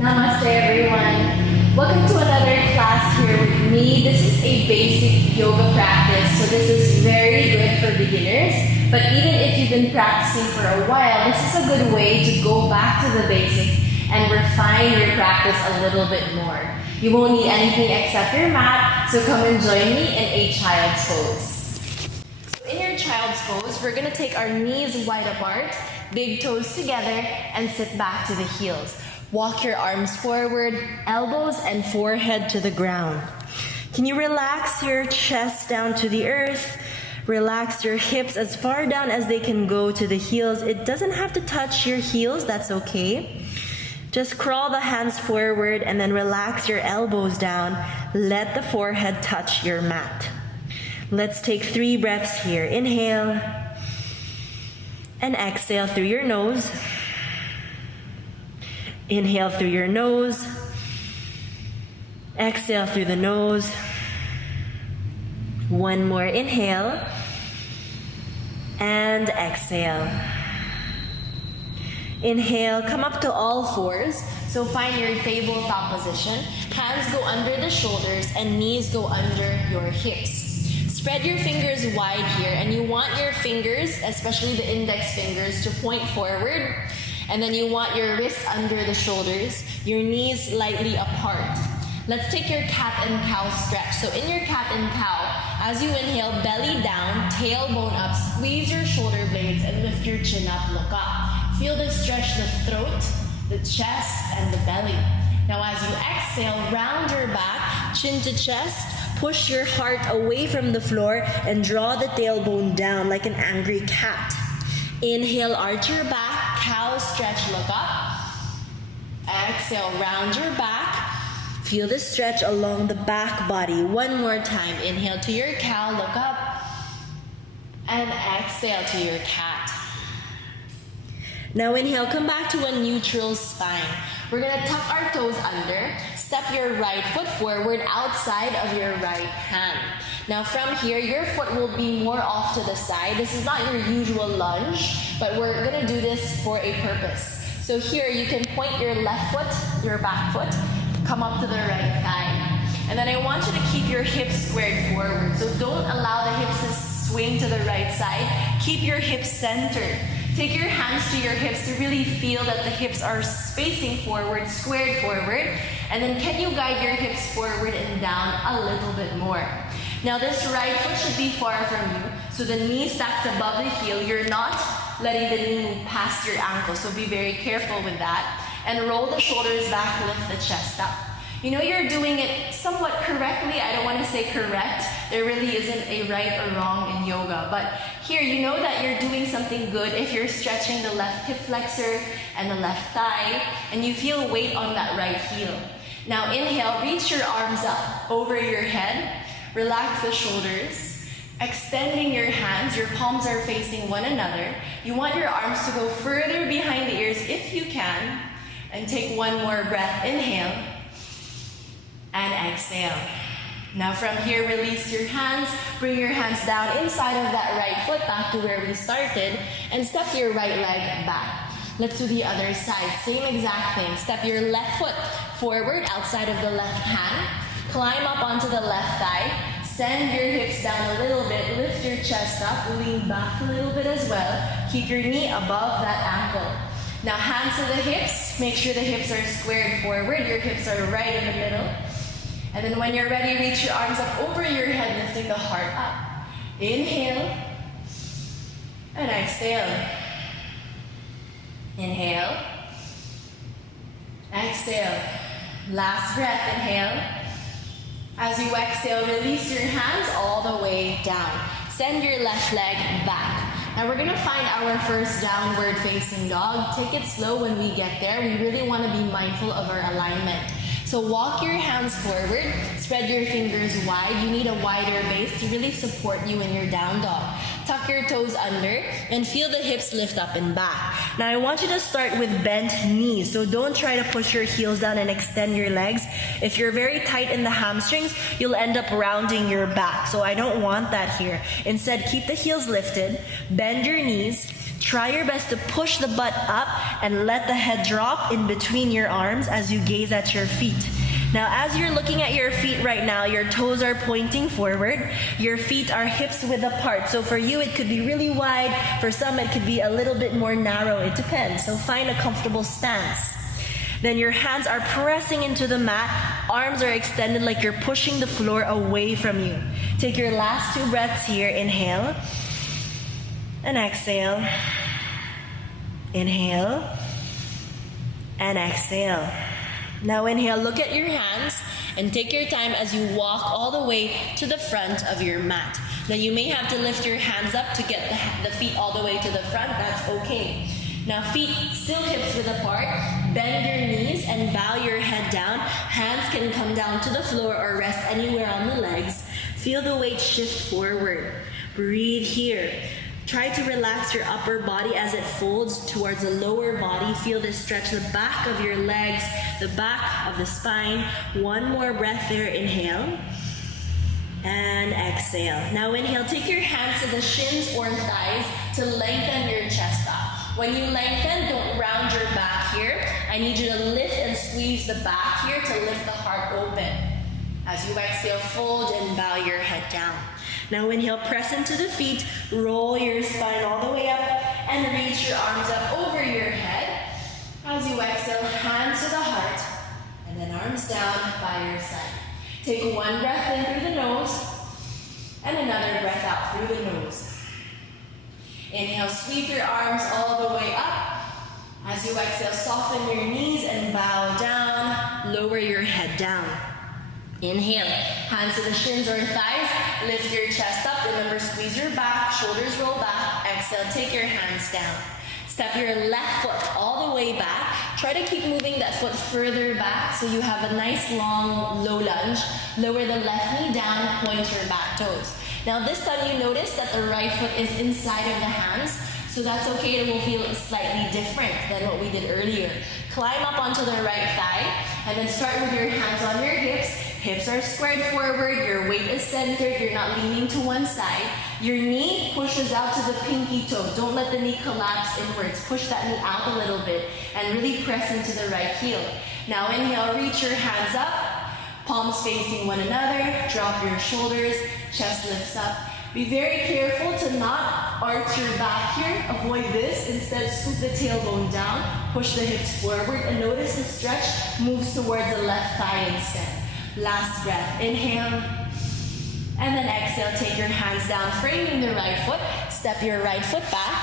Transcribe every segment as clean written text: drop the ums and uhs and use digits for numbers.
Namaste everyone. Welcome to another class here with me. This is a basic yoga practice, so this is very good for beginners. But even if you've been practicing for a while, this is a good way to go back to the basics and refine your practice a little bit more. You won't need anything except your mat, so come and join me in a child's pose. So in your child's pose, we're gonna take our knees wide apart, big toes together, and sit back to the heels. Walk your arms forward, elbows and forehead to the ground. Can you relax your chest down to the earth? Relax your hips as far down as they can go to the heels. It doesn't have to touch your heels, that's okay. Just crawl the hands forward and then relax your elbows down. Let the forehead touch your mat. Let's take 3 breaths here. Inhale and exhale through your nose. Inhale through your nose. Exhale through the nose. One more inhale. And exhale. Inhale, come up to all fours. So find your tabletop position. Hands go under the shoulders and knees go under your hips. Spread your fingers wide here, and you want your fingers, especially the index fingers, to point forward. And then you want your wrists under the shoulders, your knees slightly apart. Let's take your cat and cow stretch. So in your cat and cow, as you inhale, belly down, tailbone up, squeeze your shoulder blades and lift your chin up, look up. Feel the stretch, the throat, the chest, and the belly. Now as you exhale, round your back, chin to chest, push your heart away from the floor and draw the tailbone down like an angry cat. Inhale, arch your back, cow stretch, look up. Exhale, round your back. Feel the stretch along the back body. One more time. Inhale to your cow, look up. And exhale to your cat. Now inhale, come back to a neutral spine. We're gonna tuck our toes under. Step your right foot forward outside of your right hand. Now from here, your foot will be more off to the side. This is not your usual lunge, but we're gonna do this for a purpose. So here you can point your left foot, your back foot, come up to the right thigh. And then I want you to keep your hips squared forward. So don't allow the hips to swing to the right side. Keep your hips centered. Take your hands to your hips to really feel that the hips are spacing forward, squared forward. And then can you guide your hips forward and down a little bit more? Now this right foot should be far from you. So the knee stacks above the heel. You're not letting the knee move past your ankle. So be very careful with that. And roll the shoulders back, lift the chest up. You know you're doing it somewhat correctly. I don't want to say correct. There really isn't a right or wrong in yoga. But here you know that you're doing something good if you're stretching the left hip flexor and the left thigh and you feel weight on that right heel. Now inhale, reach your arms up over your head. Relax the shoulders. Extending your hands, your palms are facing one another. You want your arms to go further behind the ears if you can. And take one more breath. Inhale. And exhale. Now from here, release your hands. Bring your hands down inside of that right foot back to where we started. And step your right leg back. Let's do the other side. Same exact thing. Step your left foot forward outside of the left hand. Climb up onto the left thigh. Send your hips down a little bit. Lift your chest up. Lean back a little bit as well. Keep your knee above that ankle. Now hands to the hips. Make sure the hips are squared forward. Your hips are right in the middle. And then when you're ready, reach your arms up over your head, lifting the heart up. Inhale. And exhale. Inhale. Exhale. Last breath. Inhale. As you exhale, release your hands all the way down. Send your left leg back. Now we're gonna find our first downward facing dog. Take it slow when we get there. We really wanna be mindful of our alignment. So walk your hands forward, spread your fingers wide. You need a wider base to really support you in your down dog. Tuck your toes under and feel the hips lift up and back. Now I want you to start with bent knees. So don't try to push your heels down and extend your legs. If you're very tight in the hamstrings, you'll end up rounding your back. So I don't want that here. Instead, keep the heels lifted, bend your knees, Try your best to push the butt up and let the head drop in between your arms as you gaze at your feet. Now, as you're looking at your feet right now, your toes are pointing forward. Your feet are hips width apart. So for you, it could be really wide. For some, it could be a little bit more narrow. It depends. So find a comfortable stance. Then your hands are pressing into the mat. Arms are extended like you're pushing the floor away from you. Take your last 2 breaths here. Inhale and exhale. Inhale and exhale. Now inhale, look at your hands and take your time as you walk all the way to the front of your mat. Now you may have to lift your hands up to get the feet all the way to the front. That's okay. Now feet still hips width apart. Bend your knees and bow your head down. Hands can come down to the floor or rest anywhere on the legs. Feel the weight shift forward. Breathe here. Try to relax your upper body as it folds towards the lower body. Feel this stretch the back of your legs, the back of the spine. One more breath there. Inhale and exhale. Now inhale, take your hands to the shins or thighs to lengthen your chest up. When you lengthen, don't round your back here. I need you to lift and squeeze the back here to lift the heart open. As you exhale, fold and bow your head down. Now inhale, press into the feet, roll your spine all the way up, and reach your arms up over your head. As you exhale, hands to the heart, and then arms down by your side. Take 1 breath in through the nose, and another breath out through the nose. Inhale, sweep your arms all the way up. As you exhale, soften your knees and bow down, lower your head down. Inhale, hands to the shins or thighs, lift your chest up, remember squeeze your back, shoulders roll back, exhale, take your hands down. Step your left foot all the way back, try to keep moving that foot further back so you have a nice long low lunge. Lower the left knee down, point your back toes. Now this time you notice that the right foot is inside of the hands, so that's okay, it will feel slightly different than what we did earlier. Climb up onto the right thigh, and then start with your hands on your hips. Hips are squared forward, your weight is centered, you're not leaning to one side. Your knee pushes out to the pinky toe. Don't let the knee collapse inwards. Push that knee out a little bit and really press into the right heel. Now inhale, reach your hands up, palms facing one another, drop your shoulders, chest lifts up. Be very careful to not arch your back here. Avoid this. Instead, scoop the tailbone down, push the hips forward, and notice the stretch moves towards the left thigh instead. Last breath. Inhale. And then exhale. Take your hands down, framing the right foot. Step your right foot back.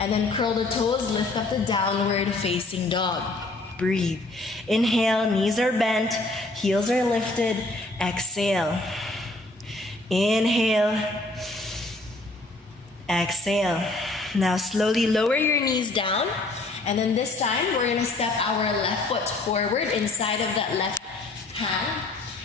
And then curl the toes. Lift up the downward facing dog. Breathe. Inhale. Knees are bent. Heels are lifted. Exhale. Inhale. Exhale. Now slowly lower your knees down. And then this time, we're going to step our left foot forward inside of that left hand.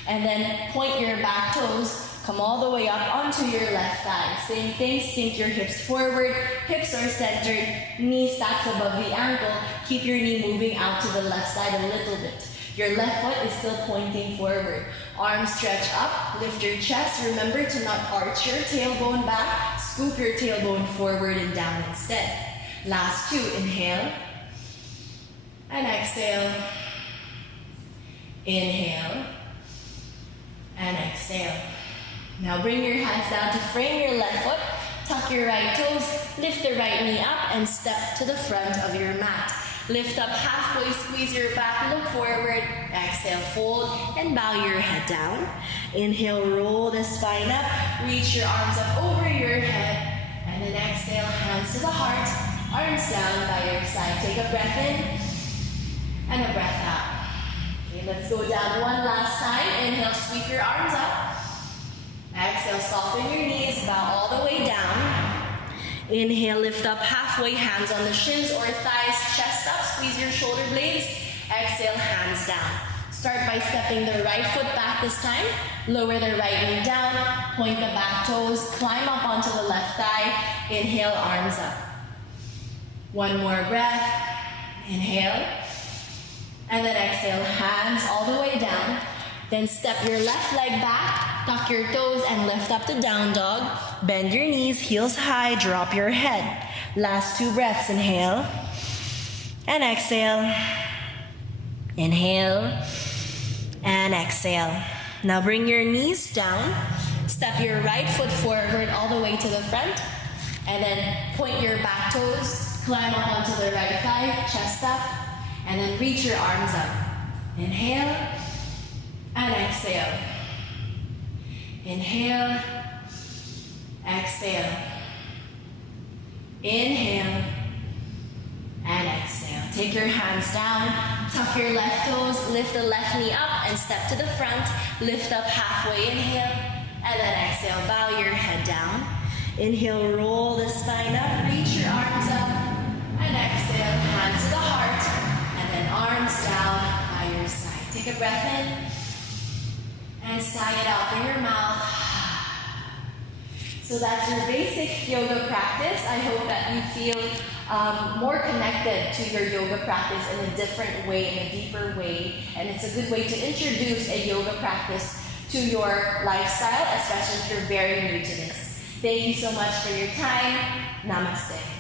And then point your back toes, come all the way up onto your left thigh. Same thing, sink your hips forward, hips are centered, knee stacks above the ankle. Keep your knee moving out to the left side a little bit. Your left foot is still pointing forward. Arms stretch up, lift your chest. Remember to not arch your tailbone back, scoop your tailbone forward and down instead. Last 2, inhale and exhale. Inhale and exhale. Now bring your hands down to frame your left foot, tuck your right toes, lift the right knee up and step to the front of your mat. Lift up halfway, squeeze your back, look forward, exhale, fold and bow your head down. Inhale, roll the spine up, reach your arms up over your head and then exhale, hands to the heart, arms down by your side. Take a breath in and a breath out. Okay, let's go down one last time. Inhale, sweep your arms up. Exhale, soften your knees, bow all the way down. Inhale, lift up halfway, hands on the shins or thighs, chest up, squeeze your shoulder blades. Exhale, hands down. Start by stepping the right foot back this time. Lower the right knee down, point the back toes, climb up onto the left thigh. Inhale, arms up. One more breath. Inhale. And then exhale, hands all the way down. Then step your left leg back, tuck your toes and lift up to down dog. Bend your knees, heels high, drop your head. Last 2 breaths. Inhale and exhale. Inhale and exhale. Now bring your knees down. Step your right foot forward all the way to the front. And then point your back toes. Climb up onto the right thigh, chest up. And then reach your arms up. Inhale and exhale. Inhale, exhale. Inhale and exhale. Take your hands down, tuck your left toes, lift the left knee up and step to the front. Lift up halfway, inhale, and then exhale. Bow your head down. Inhale, roll the spine up, reach your arms up, and exhale, hands to the heart, and then arms down by your side. Take a breath in, and sigh it out through your mouth. So that's your basic yoga practice. I hope that you feel more connected to your yoga practice in a different way, in a deeper way. And it's a good way to introduce a yoga practice to your lifestyle, especially if you're very new to this. Thank you so much for your time. Namaste.